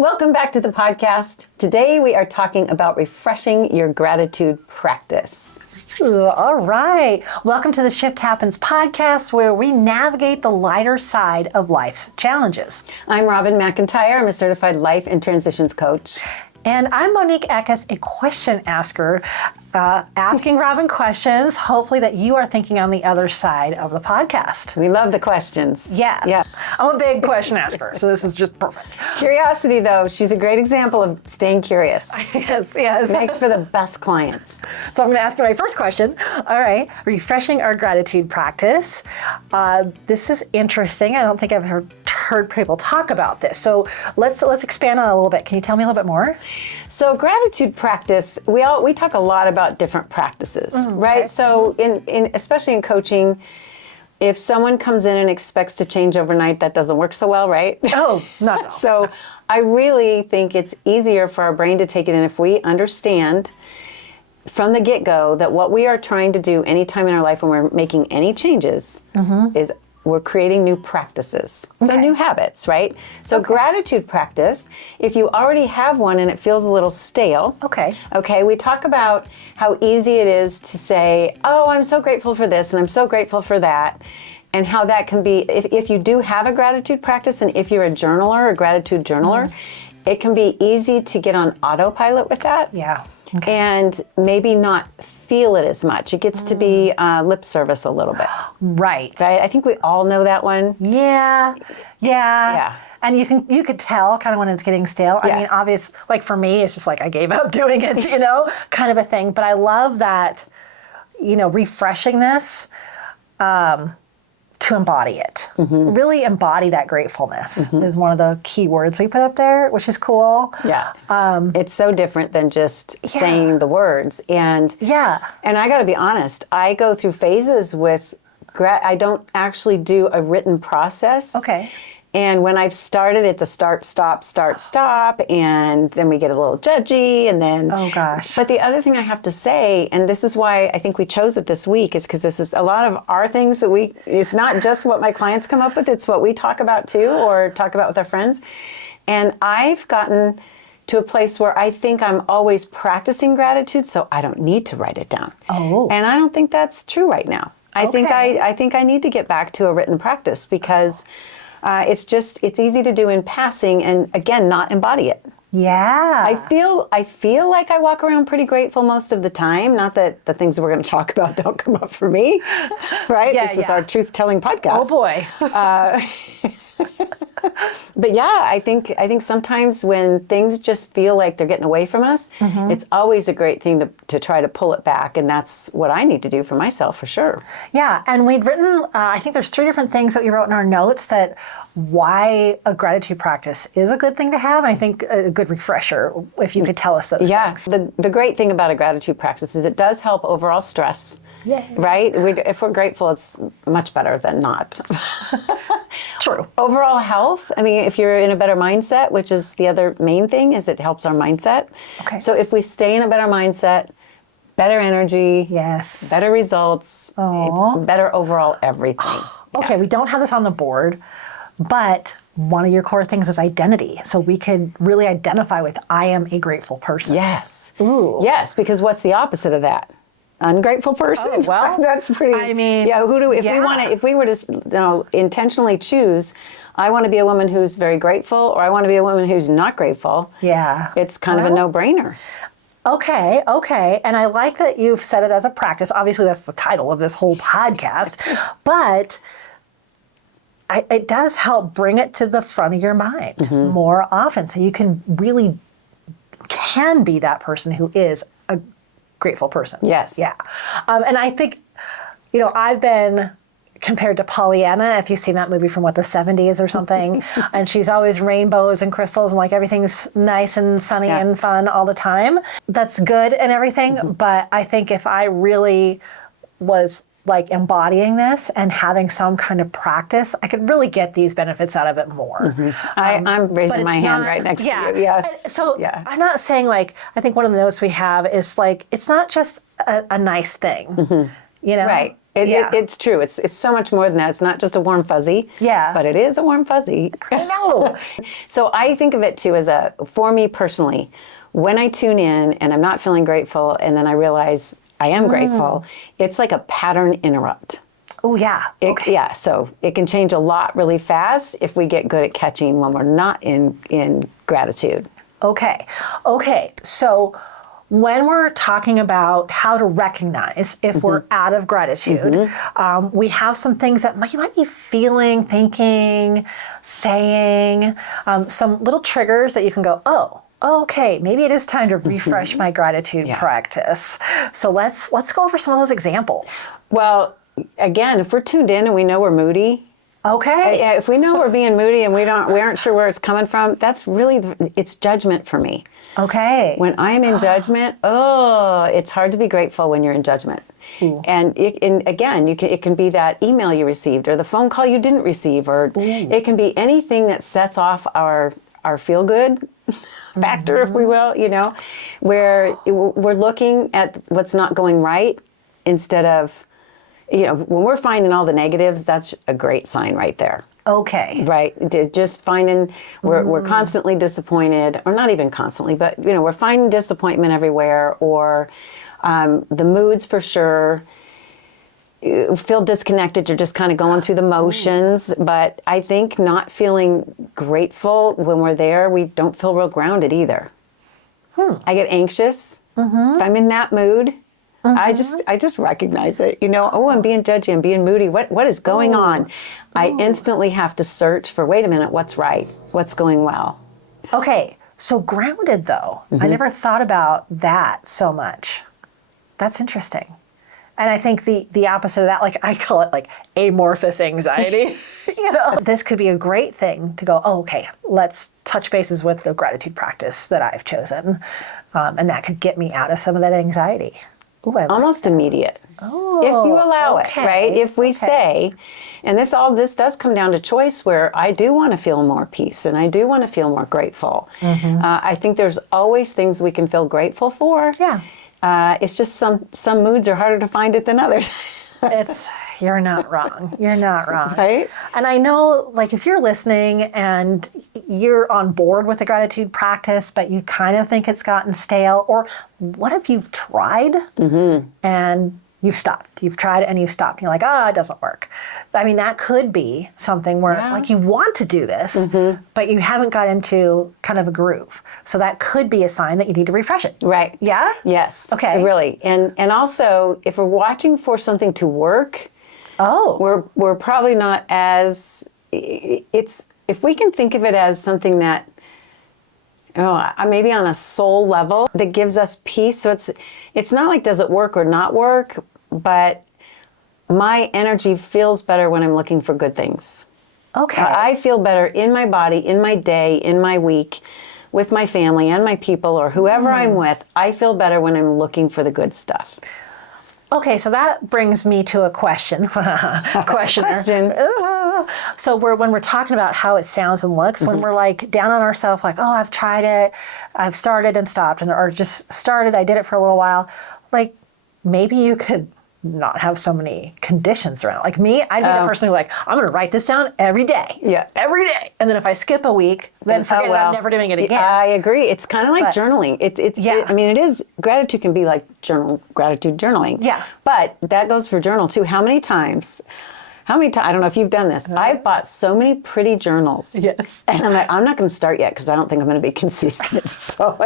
Welcome back to the podcast. Today we are talking about refreshing your gratitude practice. Ooh, all right. Welcome to the Shift Happens podcast, where we navigate the lighter side of life's challenges. I'm Robin McIntire. I'm a certified life and transitions coach. And I'm Monique Eckes, a question asker, asking Robin questions, hopefully that you are thinking on the other side of the podcast. We love the questions. Yeah. I'm a big question asker, so this is just perfect. Curiosity, though, she's a great example of staying curious. Yes. Makes for the best clients. So I'm going to ask you my first question. All right, refreshing our gratitude practice. This is interesting. I don't think I've heard people talk about this. So let's expand on it a little bit. Can you tell me a little bit more? So gratitude practice, we talk a lot about different practices, right? Okay. So in especially in coaching, if someone comes in and expects to change overnight, that doesn't work so well, right? Oh, no. So I really think it's easier for our brain to take it in if we understand from the get-go that what we are trying to do anytime in our life when we're making any changes is we're creating new practices. So new habits, right? So gratitude practice, if you already have one and it feels a little stale. Okay, we talk about how easy it is to say, oh, I'm so grateful for this and I'm so grateful for that. And how that can be, if you do have a gratitude practice and if you're a journaler, a gratitude journaler, it can be easy to get on autopilot with that. Yeah. And maybe not feel it as much. It gets to be lip service a little bit. Right. I think we all know that one. Yeah. And you could tell kind of when it's getting stale. Yeah. I mean, obvious, like for me, it's just like I gave up doing it, kind of a thing. But I love that, refreshing this to embody it. Really embody that gratefulness is one of the key words we put up there, which is cool. Yeah. It's so different than just saying the words. And I got to be honest, I go through phases with I don't actually do a written process. Okay. And when I've started, it's a start, stop, and then we get a little judgy, and then... Oh, gosh. But the other thing I have to say, and this is why I think we chose it this week, is because this is a lot of our things that it's not just what my clients come up with, it's what we talk about too, or talk about with our friends. And I've gotten to a place where I think I'm always practicing gratitude, so I don't need to write it down. Oh. And I don't think that's true right now. I think I need to get back to a written practice because... it's easy to do in passing and again, not embody it. Yeah. I feel like I walk around pretty grateful most of the time. Not that the things that we're going to talk about don't come up for me, right? This is our truth-telling podcast. Oh boy. But yeah, I think sometimes when things just feel like they're getting away from us, it's always a great thing to try to pull it back, and that's what I need to do for myself for sure. Yeah, and we'd written, I think there's 3 different things that we wrote in our notes that why a gratitude practice is a good thing to have, and I think a good refresher, if you could tell us those things. The great thing about a gratitude practice is it does help overall stress, right? If we're grateful, it's much better than not. True. Overall health, I mean, if you're in a better mindset, which is the other main thing, is it helps our mindset. Okay. So if we stay in a better mindset, better energy, better results, better overall everything. Okay, we don't have this on the board, but one of your core things is identity. So we could really identify with, I am a grateful person. Yes. Ooh. Yes, because what's the opposite of that? Ungrateful person. Oh, well, that's pretty. I mean, if we were to intentionally choose, I want to be a woman who's very grateful, or I want to be a woman who's not grateful. Yeah. It's kind of a no-brainer. Okay. And I like that you've said it as a practice. Obviously, that's the title of this whole podcast, but it does help bring it to the front of your mind more often, so you can be that person who is a grateful person. Yes. Yeah. And I think, I've been compared to Pollyanna, if you've seen that movie from the 70s or something, and she's always rainbows and crystals and like everything's nice and sunny and fun all the time. That's good and everything, but I think if I really was like embodying this and having some kind of practice, I could really get these benefits out of it more. I'm raising my hand right next to you. Yes. So I'm not saying I think one of the notes we have is it's not just a nice thing, Right. It's true. It's so much more than that. It's not just a warm fuzzy. Yeah. But it is a warm fuzzy. I know. So I think of it too as for me personally, when I tune in and I'm not feeling grateful and then I realize I am grateful, it's like a pattern interrupt. Oh, yeah. Yeah, so it can change a lot really fast if we get good at catching when we're not in gratitude. Okay. So when we're talking about how to recognize if we're out of gratitude, we have some things that you might be feeling, thinking, saying, some little triggers that you can go, oh, okay, maybe it is time to refresh my gratitude practice. So let's go over some of those examples. Well, again, if we're tuned in and we know we're moody, okay, if we know we're being moody and we aren't sure where it's coming from, that's really it's judgment for me. Okay. When I'm in judgment, it's hard to be grateful when you're in judgment. And it can be that email you received or the phone call you didn't receive, or it can be anything that sets off our feel good factor, if we will, where we're looking at what's not going right instead of, when we're finding all the negatives, that's a great sign right there. Okay. Right. Just finding, we're constantly disappointed, or not even constantly, but, we're finding disappointment everywhere, or the moods for sure. You feel disconnected, you're just kind of going through the motions. But I think not feeling grateful when we're there, we don't feel real grounded either. I get anxious. If I'm in that mood, I just recognize it. I'm being judgy, I'm being moody. What is going on? I instantly have to search for, wait a minute, what's right? What's going well? Okay, so grounded though. I never thought about that so much. That's interesting. And I think the opposite of that, I call it amorphous anxiety. This could be a great thing to go, okay, let's touch bases with the gratitude practice that I've chosen. And that could get me out of some of that anxiety. Ooh, almost immediate. Oh, if you allow it, right? If we say, and this does come down to choice, where I do want to feel more peace and I do want to feel more grateful. I think there's always things we can feel grateful for. Yeah. It's just some moods are harder to find it than others. You're not wrong. You're not wrong. Right? And I know, if you're listening and you're on board with the gratitude practice, but you kind of think it's gotten stale, or what if you've tried and you've stopped? You've tried and you've stopped. And you're like, it doesn't work. I mean, that could be something where you want to do this, but you haven't got into kind of a groove. So that could be a sign that you need to refresh it. Right. Yeah? Yes. Okay. Really. And also, if we're watching for something to work, we're probably not as, if we can think of it as something that, maybe on a soul level that gives us peace. So it's not like does it work or not work, but my energy feels better when I'm looking for good things. Okay. I feel better in my body, in my day, in my week, with my family and my people or whoever I'm with. I feel better when I'm looking for the good stuff. Okay, so that brings me to a question. Questioner. So when we're talking about how it sounds and looks, when we're down on ourselves, I've tried it, I've started and stopped, or just started, I did it for a little while. Maybe you could not have so many conditions around. Like me, I'd be the person who I'm going to write this down every day. Yeah. Every day. And then if I skip a week, then forget it, I'm never doing it again. I agree. It's kind of like journaling. It is, gratitude can be like gratitude journaling. Yeah. But that goes for journal too. How many times, I don't know if you've done this. I've bought so many pretty journals. Yes. And I'm like, I'm not going to start yet because I don't think I'm going to be consistent. So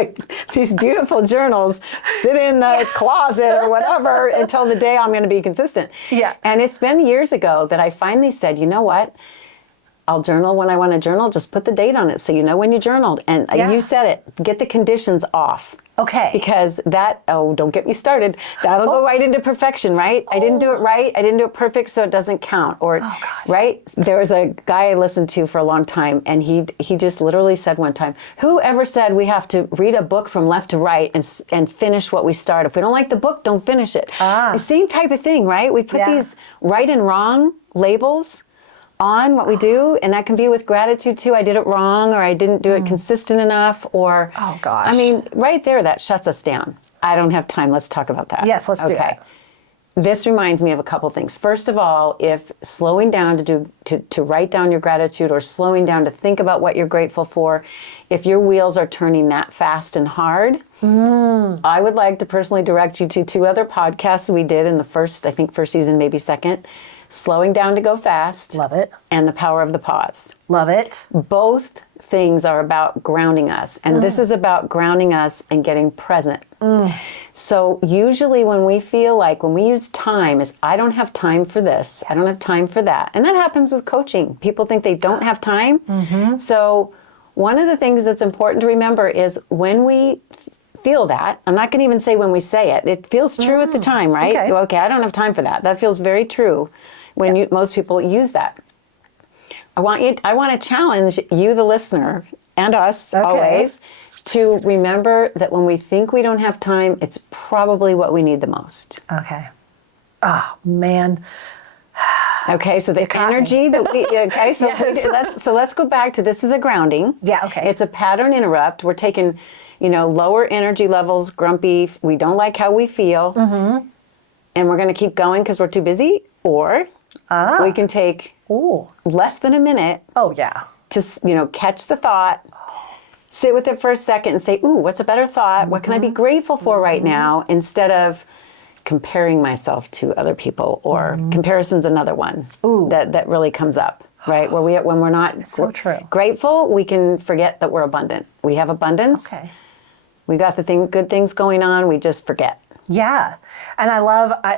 these beautiful journals sit in the closet or whatever until the day I'm going to be consistent. Yeah. And it's been years ago that I finally said, you know what? I'll journal when I want to journal. Just put the date on it so you know when you journaled. And you said it. Get the conditions off. Okay. Because don't get me started. That'll go right into perfection, right? I didn't do it right. I didn't do it perfect, so it doesn't count. Or, right? There was a guy I listened to for a long time, and he just literally said one time, whoever said we have to read a book from left to right and finish what we start? If we don't like the book, don't finish it. The same type of thing, right? We put these right and wrong labels on what we do, and that can be with gratitude too. I did it wrong, or I didn't do it consistent enough, or right there, that shuts us down. I don't have time. Let's talk about that. Yes, let's do that. This reminds me of a couple things. First of all, if slowing down to write down your gratitude, or slowing down to think about what you're grateful for, if your wheels are turning that fast and hard, I would like to personally direct you to 2 other podcasts we did in the first season, maybe second. Slowing Down to Go Fast. Love it. And The Power of the Pause. Love it. Both things are about grounding us. And this is about grounding us and getting present. So usually when we feel like, when we use time is, I don't have time for this, I don't have time for that. And that happens with coaching. People think they don't have time. So one of the things that's important to remember is when we feel that, I'm not going to even say when we say it, it feels true at the time, right? Okay, I don't have time for that. That feels very true when most people use that. I want to challenge you, the listener, and us always, to remember that when we think we don't have time, it's probably what we need the most. Okay. Oh, man. Okay, so the energy that we, let's go back to, this is a grounding. Yeah, okay. It's a pattern interrupt. We're taking, lower energy levels, grumpy, we don't like how we feel, and we're going to keep going because we're too busy, or we can take less than a minute to, catch the thought, sit with it for a second and say, ooh, what's a better thought? What can I be grateful for right now? Instead of comparing myself to other people, or comparison's another one that really comes up, right? When we're not grateful, we can forget that we're abundant. We have abundance. Okay. We got the good things going on. We just forget. Yeah. And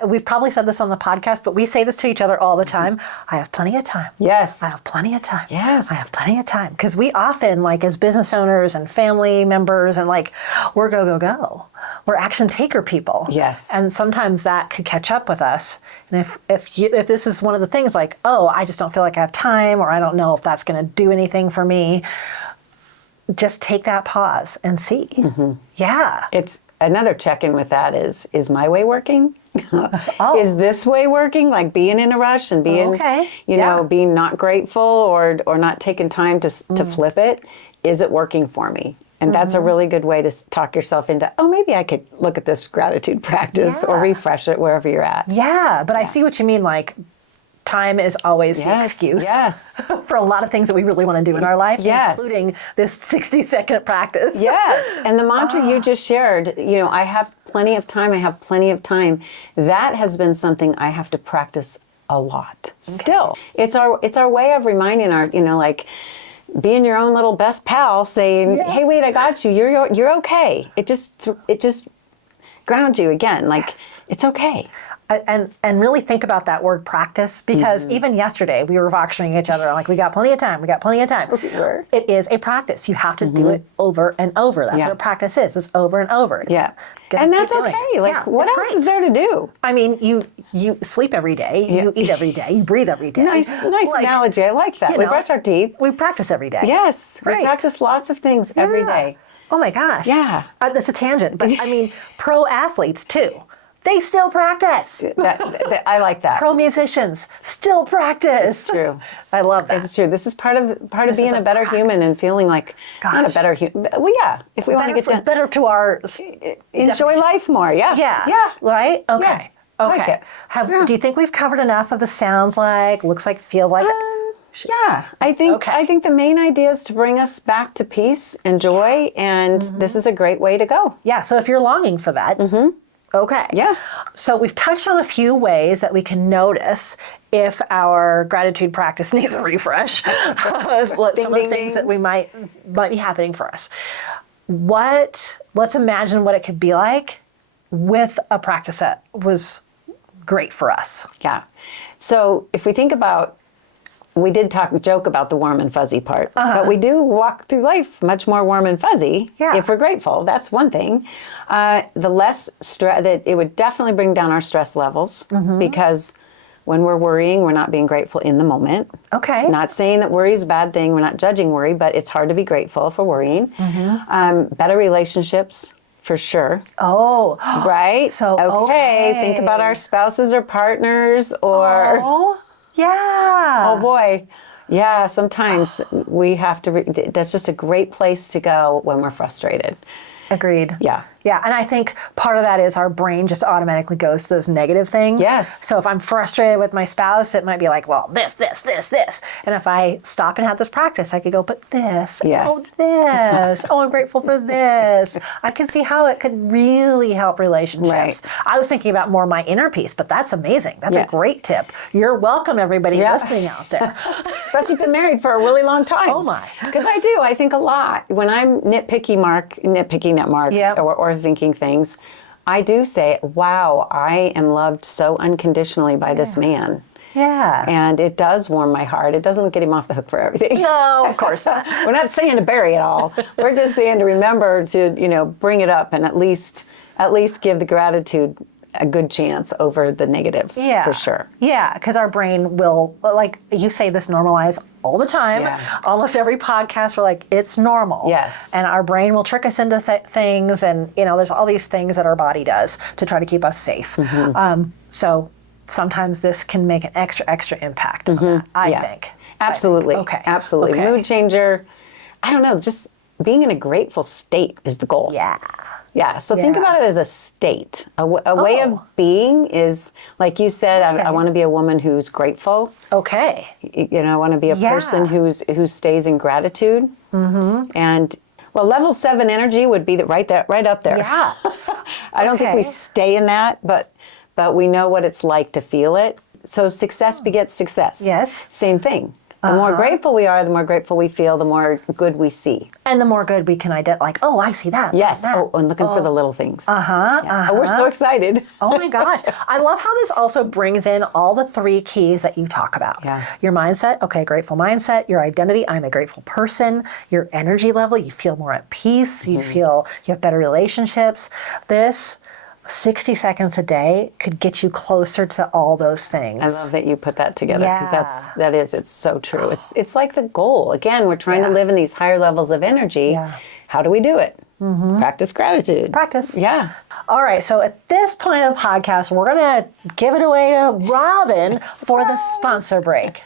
we've probably said this on the podcast, but we say this to each other all the time. I have plenty of time. Yes. I have plenty of time. Yes. I have plenty of time. Because we often, as business owners and family members, and we're go. We're action taker people. Yes. And sometimes that could catch up with us. And if this is one of the things I just don't feel like I have time, or I don't know if that's going to do anything for me, just take that pause and see. Yeah. It's another check-in with that is my way working? Is this way working? Like being in a rush and being, being not grateful or not taking time to flip it. Is it working for me? And that's a really good way to talk yourself into, maybe I could look at this gratitude practice or refresh it wherever you're at. Yeah, but I see what you mean. Time is always the excuse for a lot of things that we really want to do in our life, including this 60-second practice. Yes, and the mantra you just shared, I have plenty of time, I have plenty of time. That has been something I have to practice a lot. Still, it's our way of reminding our, being your own little best pal, saying, hey, wait, I got you, you're okay. It just grounds you again, it's okay. And really think about that word practice, because even yesterday we were voxing each other we got plenty of time. It is a practice. You have to do it over and over. That's what a practice is. It's over and over. And that's okay. What else is there to do? I mean, you sleep every day. You eat every day. You breathe every day. Nice analogy. I like that. We brush our teeth. We practice every day. Yes. We practice lots of things every day. Oh my gosh. Yeah. That's a tangent. But I mean, pro athletes too. They still practice. I like that. Pro musicians still practice. It's true. I love that. It's true. This is part of being a better human and feeling not a better human. Well, if we want to get done. Better to our enjoy life more. Yeah. Right? Okay. Yeah. Okay. Do you think we've covered enough of the sounds looks like, feels like? I think the main idea is to bring us back to peace and joy, and this is a great way to go. Yeah. So if you're longing for that. Okay. Yeah. So we've touched on a few ways that we can notice if our gratitude practice needs a refresh. Some of the things that we might be happening for us. Let's imagine what it could be like with a practice that was great for us. Yeah. So if we think about, we did joke about the warm and fuzzy part, but we do walk through life much more warm and fuzzy if we're grateful. That's one thing. The less stress, that it would definitely bring down our stress levels, because when we're worrying, we're not being grateful in the moment. Okay. Not saying that worry is a bad thing. We're not judging worry, but it's hard to be grateful for worrying. Better relationships. For sure. Oh. Right? So, think about our spouses or partners or... Oh. Yeah. Oh boy. Yeah, sometimes we have to, that's just a great place to go when we're frustrated. Agreed. Yeah. Yeah, and I think part of that is our brain just automatically goes to those negative things. Yes. So if I'm frustrated with my spouse, it might be like, well, this. And if I stop and have this practice, I could go, but this, Yes. oh, this, oh, I'm grateful for this. I can see how it could really help relationships. Right. I was thinking about more my inner peace, but that's amazing. That's a great tip. You're welcome, everybody listening out there. Especially if you've been married for a really long time. Oh, my. Because I think a lot. When I'm nitpicking at Mark, Yep. or thinking things, I do say, wow, I am loved so unconditionally by this man. Yeah. And it does warm my heart. It doesn't get him off the hook for everything. No, of course not. We're not saying to bury it all. We're just saying to remember to, bring it up and at least give the gratitude a good chance over the negatives, for sure. Yeah, because our brain will, like you say, this normalize all the time. Yeah. Almost every podcast, we're like, it's normal. Yes. And our brain will trick us into things, and there's all these things that our body does to try to keep us safe. So sometimes this can make an extra impact on that, I think. Absolutely. Okay. Absolutely. Okay. Mood changer. I don't know, just being in a grateful state is the goal. Yeah. Yeah, so think about it as a state. A way of being is, like you said, I want to be a woman who's grateful. Okay. I want to be a person who stays in gratitude. And, well, level 7 energy would be right up there. Yeah. I don't think we stay in that, but we know what it's like to feel it. So success begets success. Yes. Same thing. The more grateful we are, the more grateful we feel, the more good we see. And the more good we can identify, like, oh, I see that. Yes. That. Oh, and looking for the little things. Oh, we're so excited. Oh my gosh. I love how this also brings in all the 3 keys that you talk about. Yeah. Your mindset, okay, grateful mindset. Your identity, I'm a grateful person. Your energy level, you feel more at peace. You feel you have better relationships. This 60 seconds a day could get you closer to all those things. I love that you put that together, because Yeah. it's so true. It's like the goal. Again, we're trying to live in these higher levels of energy. Yeah. How do we do it? Practice gratitude. Practice. Yeah. All right, so at this point of the podcast, we're going to give it away to Robin for the sponsor break.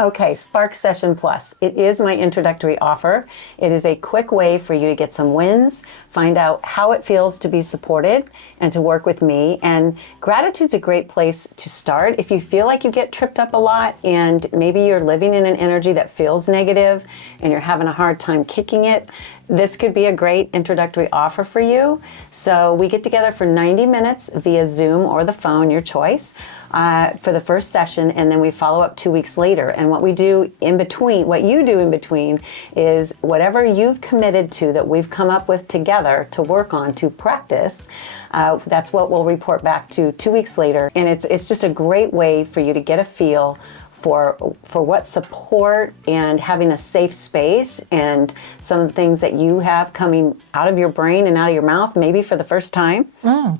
Okay, Spark Session Plus. It is my introductory offer. It is a quick way for you to get some wins, find out how it feels to be supported, and to work with me. And gratitude's a great place to start. If you feel like you get tripped up a lot and maybe you're living in an energy that feels negative and you're having a hard time kicking it, this could be a great introductory offer for you. So we get together for 90 minutes via Zoom or the phone, your choice, for the first session, and then we follow up 2 weeks later. And what we do in between, what you do in between, is whatever you've committed to that we've come up with together to work on, to practice, that's what we'll report back to 2 weeks later. And it's just a great way for you to get a feel for what support and having a safe space and some things that you have coming out of your brain and out of your mouth, maybe for the first time.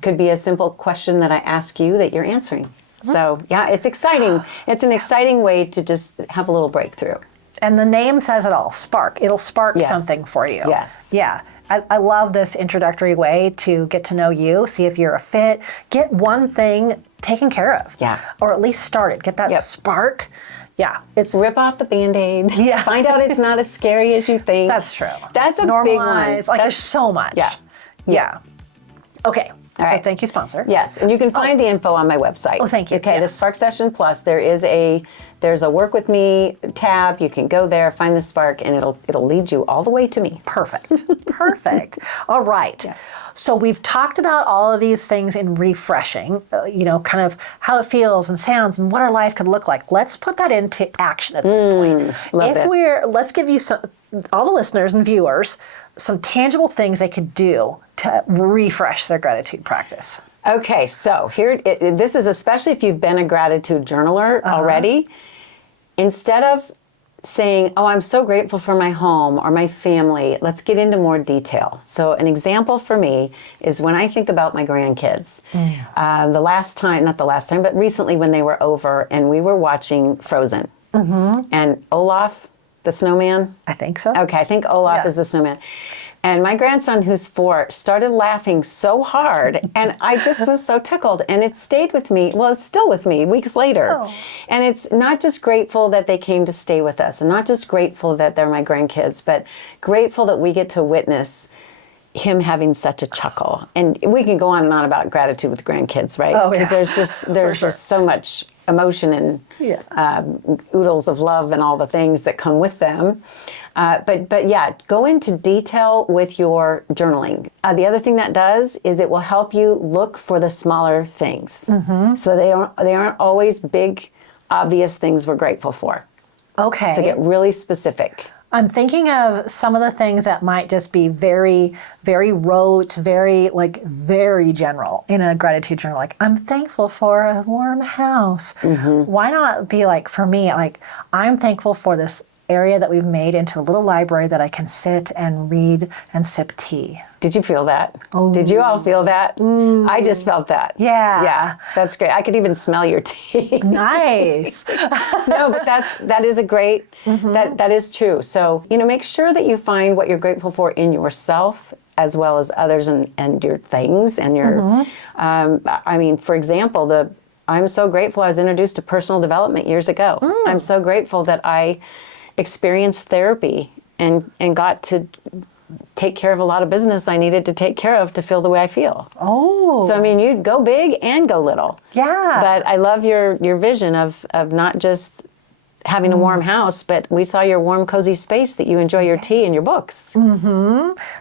Could be a simple question that I ask you that you're answering. So yeah, it's exciting. It's an exciting way to just have a little breakthrough. And the name says it all, spark. It'll spark something for you. Yes. Yeah. I love this introductory way to get to know you, see if you're a fit, get one thing taken care of. Yeah. Or at least started. Get that spark. Yeah. It's Rip off the Band-Aid. Yeah. Find out it's not as scary as you think. That's true. That's a big one. Like there's so much. Yeah. Okay. All right. So thank you, sponsor. Yes, and you can find the info on my website. Oh, thank you. Okay, the Yes. Spark Session Plus. There's a Work With Me tab. You can go there, find the Spark, and it'll lead you all the way to me. Perfect. Perfect. All right. Yeah. So we've talked about all of these things in refreshing, kind of how it feels and sounds and what our life could look like. Let's put that into action at this point. Love this. Let's give you all the listeners and viewers some tangible things they could do to refresh their gratitude practice. Okay, so this is especially if you've been a gratitude journaler already. Instead of saying, oh, I'm so grateful for my home or my family, let's get into more detail. So an example for me is when I think about my grandkids. Not the last time, but recently when they were over and we were watching Frozen. And Olaf, the snowman. I think so. Okay, I think Olaf is the snowman. And my grandson, who's 4, started laughing so hard, and I just was so tickled. And it stayed with me. Well, it's still with me weeks later. Oh. And it's not just grateful that they came to stay with us, and not just grateful that they're my grandkids, but grateful that we get to witness him having such a chuckle. And we can go on and on about gratitude with grandkids, right? Oh, Because yeah. there's just so much emotion and oodles of love and all the things that come with them. But yeah, go into detail with your journaling. The other thing that does is it will help you look for the smaller things. So they aren't always big, obvious things we're grateful for. Okay. So get really specific. I'm thinking of some of the things that might just be very, very rote, very general in a gratitude journal. Like, I'm thankful for a warm house. Why not be like, for me, like, I'm thankful for this area that we've made into a little library that I can sit and read and sip tea. Did you feel that? Did you all feel that? I just felt that. Yeah. Yeah, that's great. I could even smell your tea. Nice. No, but that is a great, that is true. So, make sure that you find what you're grateful for in yourself as well as others and your things and your, for example, I'm so grateful I was introduced to personal development years ago. I'm so grateful that I experienced therapy and got to take care of a lot of business I needed to take care of to feel the way I feel. Oh. So, you go big and go little. Yeah. But I love your vision of not just having a warm house, but we saw your warm, cozy space that you enjoy your tea and your books.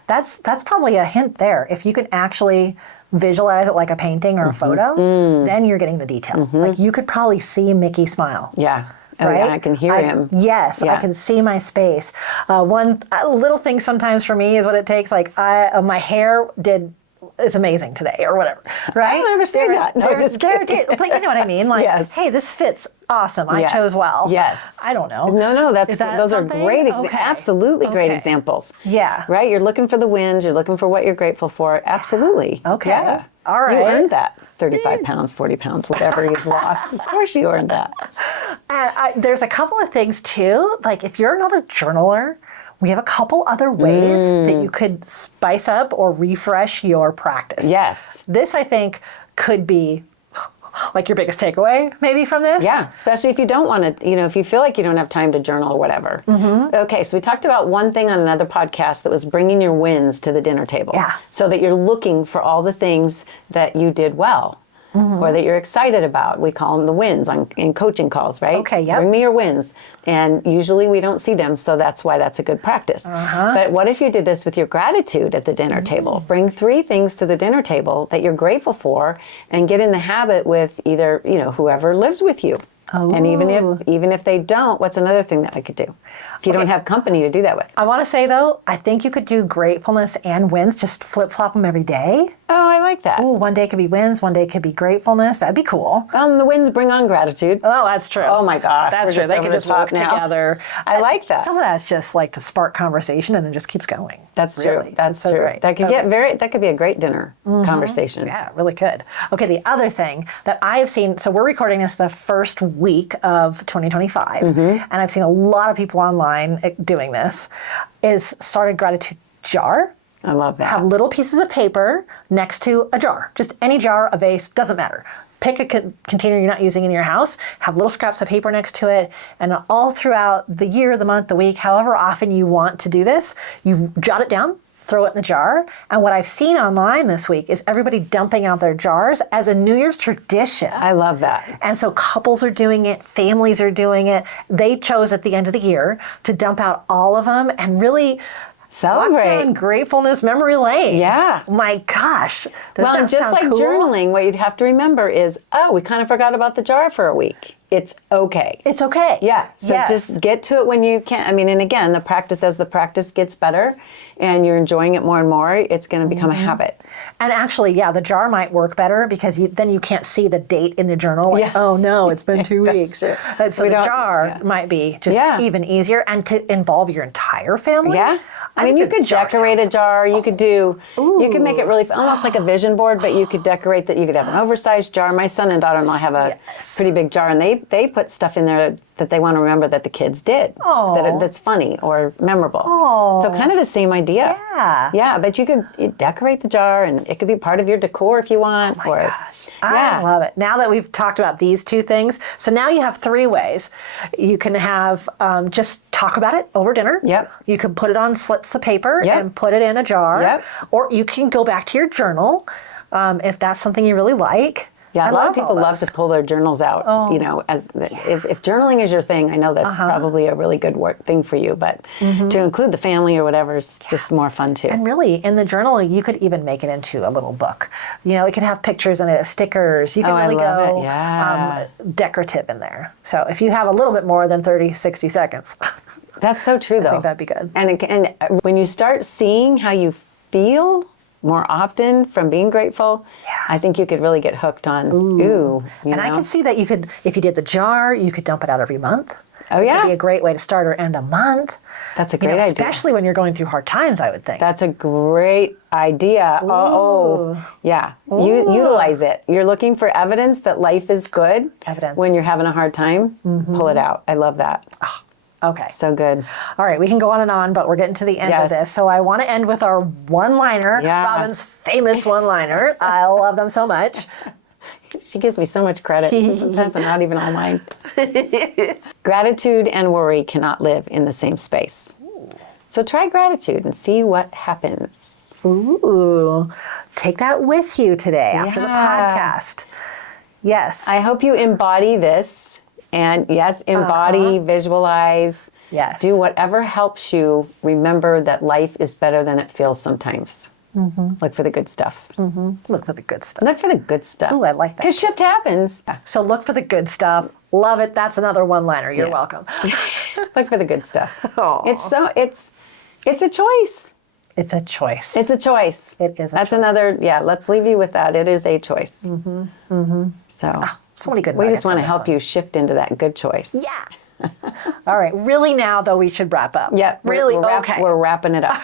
That's probably a hint there. If you can actually visualize it like a painting or a photo, then you're getting the detail. Like, you could probably see Mickey smile. Yeah. Right? I can hear him. Yes, Yeah. I can see my space. One little thing sometimes for me is what it takes. Like, my hair is amazing today or whatever, right? I don't ever say that. No, just kidding. But you know what I mean? Like, Yes. hey, this fits awesome. I chose well. Yes. I don't know. No, Is that those something? are great, Okay. absolutely great Okay. examples. Yeah. Right? You're looking for the wins. You're looking for what you're grateful for. Absolutely. Okay. Yeah. All right. You earned that. 35 pounds, 40 pounds, whatever you've lost. Of course you earned that. There's a couple of things too. Like, if you're not a journaler, we have a couple other ways that you could spice up or refresh your practice. Yes. This, I think, could be like your biggest takeaway maybe from this. Yeah, especially if you don't want to, if you feel like you don't have time to journal or whatever. Okay, so we talked about one thing on another podcast that was bringing your wins to the dinner table. Yeah. So that you're looking for all the things that you did well. Or that you're excited about. We call them the wins in coaching calls, right? Okay, yep. Bring me your wins. And usually we don't see them, so that's why that's a good practice. But what if you did this with your gratitude at the dinner table? Bring 3 things to the dinner table that you're grateful for and get in the habit with either, whoever lives with you. And even if they don't, what's another thing that I could do? If you don't have company to do that with. I want to say, though, I think you could do gratefulness and wins, just flip-flop them every day. Oh, I like that. Ooh, one day could be wins, one day could be gratefulness. That'd be cool. The wins bring on gratitude. Oh, that's true. Oh my gosh, That's we're true. just They over could the just top work now. together. I like that. Some of that's just like to spark conversation and it just keeps going. That's Really. true. That's so true. great. That could be a great dinner conversation. Yeah, it really could. Okay, the other thing that I have seen, so we're recording this the first week of 2025, and I've seen a lot of people online doing this, is start a gratitude jar. I love that. Have little pieces of paper next to a jar. Just any jar, a vase, doesn't matter. Pick a container you're not using in your house, have little scraps of paper next to it, and all throughout the year, the month, the week, however often you want to do this, you jot it down, throw it in the jar. And what I've seen online this week is everybody dumping out their jars as a New Year's tradition. I love that. And so couples are doing it, families are doing it. They chose at the end of the year to dump out all of them and really Celebrate. walk down gratefulness memory lane. Yeah. My gosh. Does Well, that and just sound like cool? journaling, what you'd have to remember is, we kind of forgot about the jar for a week. It's okay. It's okay. Yeah. So Yes. just get to it when you can. And again, as the practice gets better and you're enjoying it more and more, it's going to become a habit. And actually, the jar might work better because then you can't see the date in the journal. Like, Yeah. oh no, it's been 2 That's weeks. true. So We the don't- jar yeah. might be just Yeah. even easier and to involve your entire family. Yeah. think You the could jar decorate a sounds- jar. You could you could make it really almost like a vision board, but you could decorate that. You could have an oversized jar. My son and daughter-in-law have a Yes. pretty big jar, and they put stuff in there that they want to remember that the kids did. That's funny or memorable. So kind of the same idea. Yeah. Yeah, but you could decorate the jar, and it could be part of your decor if you want. Oh my gosh. I love it. Now that we've talked about these two things, so now you have 3 ways. You can have just talk about it over dinner. Yep. You can put it on slips of paper Yep. and put it in a jar. Yep. Or you can go back to your journal if that's something you really like. Yeah, a lot of people love those. to pull their journals out. As if journaling is your thing, I know that's probably a really good thing for you. But to include the family or whatever is just more fun too. And really, in the journal, you could even make it into a little book. It could have pictures in it, stickers. You can really go decorative in there. So if you have a little bit more than 30, 60 seconds. That's so true, though. I think that'd be good. And when you start seeing how you feel more often from being grateful, I think you could really get hooked on, I can see that you could, if you did the jar, you could dump it out every month. Oh, It yeah. could be a great way to start or end a month. That's a great idea. Especially when you're going through hard times, I would think. That's a great idea. Yeah. Utilize it. You're looking for evidence that life is good. Evidence. When you're having a hard time, pull it out. I love that. Okay. So good. All right, we can go on and on, but we're getting to the end of Yes. this. So I want to end with our one-liner, Yeah. Robin's famous one-liner. I love them so much. She gives me so much credit. Sometimes I'm not even all mine. Gratitude and worry cannot live in the same space. So try gratitude and see what happens. Ooh, take that with you today after the podcast. Yes. I hope you embody this. And yes, embody, visualize. Yes. Do whatever helps you remember that life is better than it feels sometimes. Look for the good stuff. Look for the good stuff. Look for the good stuff. Ooh, I like that. Because shift happens. So look for the good stuff. Love it. That's another one-liner. You're welcome. Look for the good stuff. Aw. It's a choice. It's a choice. It's a choice. It is a That's choice. another, let's leave you with that. It is a choice. So so many good we nuggets just want in to this help one. you shift into that good choice. Yeah. All right. Really now, though, we should wrap up. Yeah. Really? Okay. We're wrapping it up.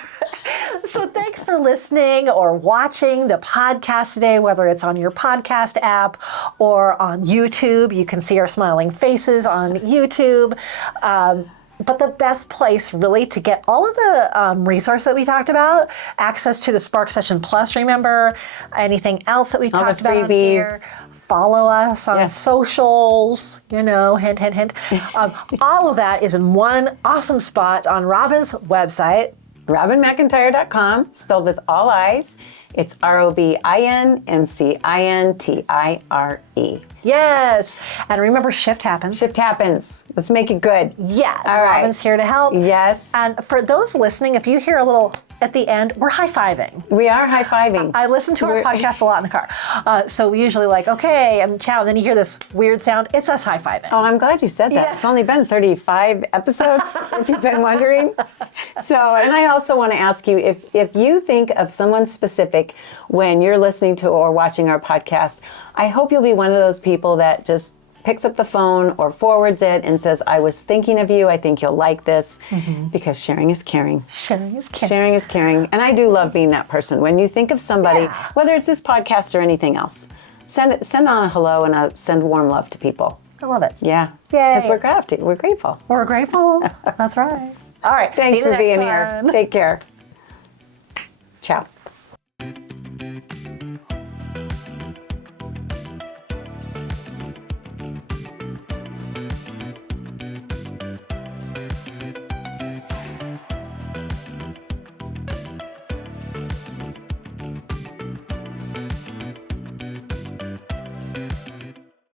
So thanks for listening or watching the podcast today, whether it's on your podcast app or on YouTube. You can see our smiling faces on YouTube. But the best place really to get all of the resources that we talked about, access to the Spark Session Plus, remember, anything else that we All the talked about on freebies. here. Follow us on socials, hint, hint, hint. All of that is in one awesome spot on Robin's website. RobinMcIntire.com, spelled with all I's. It's RobinMcIntire. Yes. And remember, shift happens. Shift happens. Let's make it good. Yeah. All right. Robin's here to help. Yes. And for those listening, if you hear a little at the end, we're high-fiving. We are high-fiving. I listen to our podcast a lot in the car. So we usually okay, and ciao, and then you hear this weird sound. It's us high-fiving. Oh, I'm glad you said that. Yeah. It's only been 35 episodes, if you've been wondering. So, and I also want to ask you, if you think of someone specific when you're listening to or watching our podcast, I hope you'll be one of those people that just picks up the phone or forwards it and says, I was thinking of you. I think you'll like this, because sharing is caring. Sharing is caring. Sharing is caring. And I do love being that person. When you think of somebody, whether it's this podcast or anything else, send on a hello and send warm love to people. I love it. Yeah. Yay. Because we're grateful. We're grateful. That's right. All right. Thanks see you for the next being here. one. Take care. Ciao.